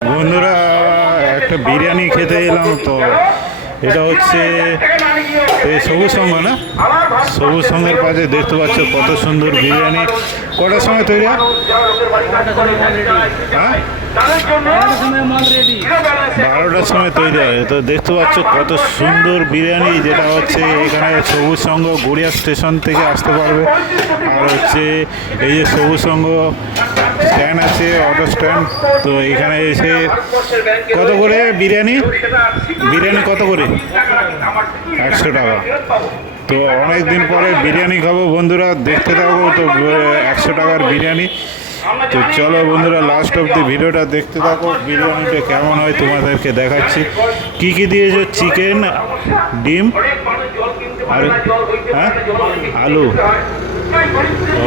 বন্ধুরা একটা বিরিয়ানি খেতে এলাম, তো এটা হচ্ছে এই সবুজ সংঘ না, সবুজ সংঘের পাশে দেখতে পাচ্ছ কত সুন্দর বিরিয়ানি। কটার সময় তৈরি হয়? হ্যাঁ, 12টার সময় তৈরি হয়। তো দেখতে পাচ্ছ কত সুন্দর বিরিয়ানি, যেটা হচ্ছে এখানে সবুজ সংঘ গড়িয়া স্টেশন থেকে আসতে পারবে। আর হচ্ছে এই যে সবুজ সংঘ স্ট্যান্ড আছে, অটো স্ট্যান্ড। তো এখানে এসে কত করে বিরিয়ানি কত করে? 100 টাকা। তো অনেক দিন পরে বিরিয়ানি খাবো বন্ধুরা, দেখতে থাকো। তো 100 টাকার বিরিয়ানি। তো চলো বন্ধুরা, লাস্ট অব দি ভিডিওটা দেখতে থাকো, বিরিয়ানিটা কেমন হয় তোমাদেরকে দেখাচ্ছি। কি কি দিয়েছে? চিকেন, ডিম আর হ্যাঁ আলু,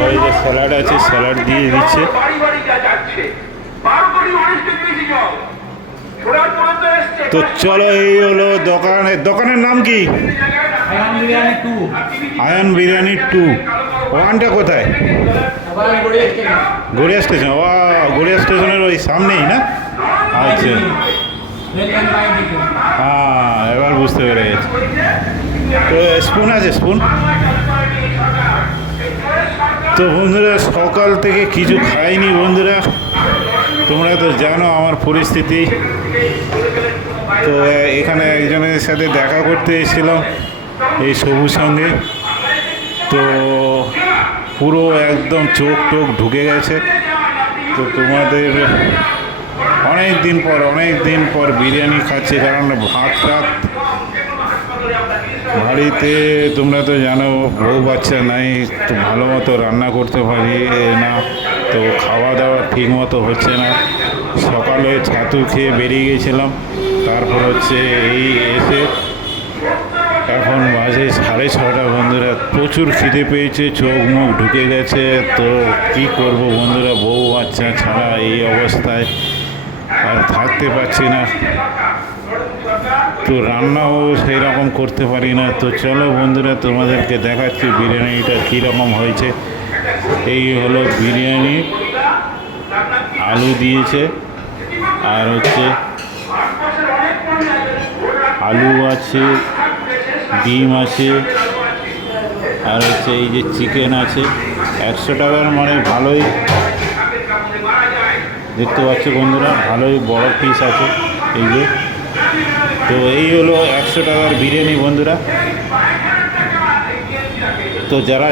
ওই যে স্যালাড আছে, স্যালাড দিয়ে দিচ্ছে। তো চলো, এই হলো দোকানের নাম কি? আয়ান বিরিয়ানি 2। ওয়ানটা কোথায়? গড়িয়া স্টেশন। ও, গড়িয়া স্টেশনের ওই সামনেই না? আচ্ছা, হ্যাঁ, এবার বুঝতে পেরে গেছি। তো স্পুন আছে, স্পুন। তো বন্ধুরা, সকাল থেকে কিছু খাইনি বন্ধুরা, তোমরা তো জানো আমার পরিস্থিতি। তো এখানে একজনের সাথে দেখা করতে এসেছিলাম এই সবুজ সঙ্গে। তো পুরো একদম চোখ টোক ঢুকে গেছে। তো তোমাদের অনেক দিন পর বিরিয়ানি খাচ্ছি, কারণ ভাত বাড়িতে তোমরা তো জানো বউ বাচ্চা নাই, তো ভালো মতো রান্না করতে পারি না। তো খাওয়া দাওয়া ঠিক মতো হচ্ছে না। সকালে ছাতু খেয়ে বেরিয়ে গেছিলাম, তারপর হচ্ছে এই এসে এখন বাজে 6:30 বন্ধুরা। প্রচুর খিদে পেয়েছে, চোখ মুখ ঢুকে গেছে। তো কি করব বন্ধুরা, বউ বাচ্চা ছাড়া এই অবস্থায় আর থাকতে পারছি না। তো রান্নাও সেই রকম করতে পারি না। তো চলো বন্ধুরা, তোমাদেরকে দেখাচ্ছি বিরিয়ানিটা কীরকম হয়েছে। এই হলো বিরিয়ানি, আলু দিয়েছে, আর হচ্ছে আলু আছে, ডিম আছে, আর হচ্ছে এই যে চিকেন আছে। 100 টাকার মানে ভালোই দেখতে পাচ্ছ বন্ধুরা, ভালোই বড় পিস আছে এই যে। তো এই হলো 100 টাকার বিরিয়ানি বন্ধুরা। তো যারা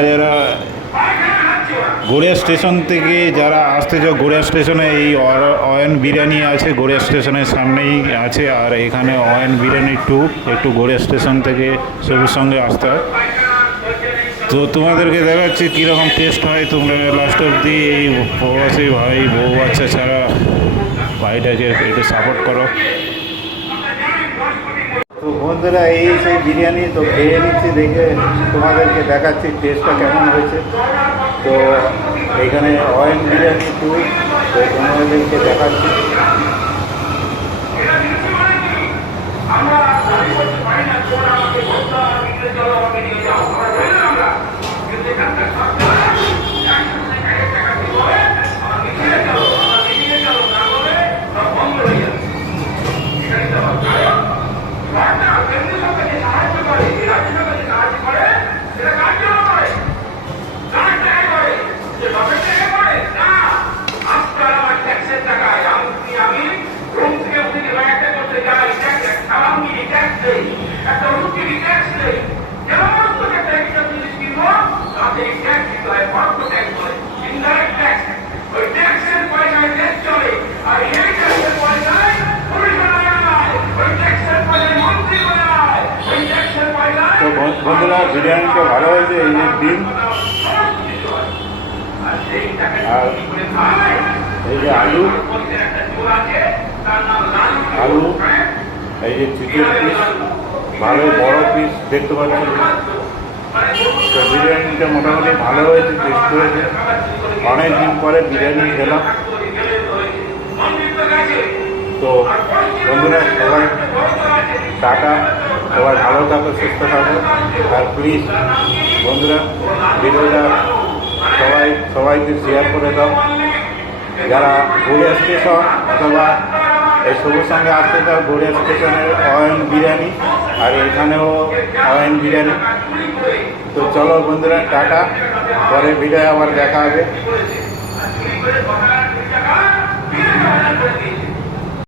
গড়িয়া স্টেশন থেকে যারা আসতে চাও, গড়িয়া স্টেশনে এই অয়ন বিরিয়ানি আছে, গড়িয়া স্টেশনের সামনেই আছে। আর এখানে অয়ন বিরিয়ানি 2 একটু গড়িয়া স্টেশন থেকে সবুজ সঙ্গে আসতে হয়। তো তোমাদেরকে দেখাচ্ছি কীরকম টেস্ট হয়। তোমরা লাস্ট অবধি এই প্রবাসী ভাই বউ বাচ্চা ছাড়া ভাইটাকে একটু সাপোর্ট করো। তো বন্ধুরা, এই সেই বিরিয়ানি তো খেয়ে নিচ্ছি, দেখে তোমাদেরকে দেখাচ্ছি টেস্টটা কেমন হয়েছে। তো এখানে অয়েল বিরিয়ানি 2, তো তোমাদেরকে দেখাচ্ছি। বন্ধুরা, বিরিয়ানিটা ভালো হয়েছে। এই যে ডিম আর এই যে আলু, এই যে চিকেন পিস, ভালো বড় পিস দেখতে পাচ্ছি। তো বিরিয়ানিটা মোটামুটি ভালো হয়েছে, টেস্ট হয়েছে। অনেক দিন পরে বিরিয়ানি খেলাম। তো বন্ধুরা, সবাই টাটা, সবাই ভালো থাকো, সুস্থ থাকো। আর প্লিজ বন্ধুরা, ভিডিওটা সবাই সবাইকে শেয়ার করে দাও। যারা গড়িয়া স্টেশন অথবা এই সবুজ সঙ্গে আসতে চাও, গড়িয়া স্টেশনের অয়ন বিরিয়ানি, আর এখানেও অয়ন বিরিয়ানি। তো চলো বন্ধুরা, টাটা, পরে ভিডিও আবার দেখা হবে।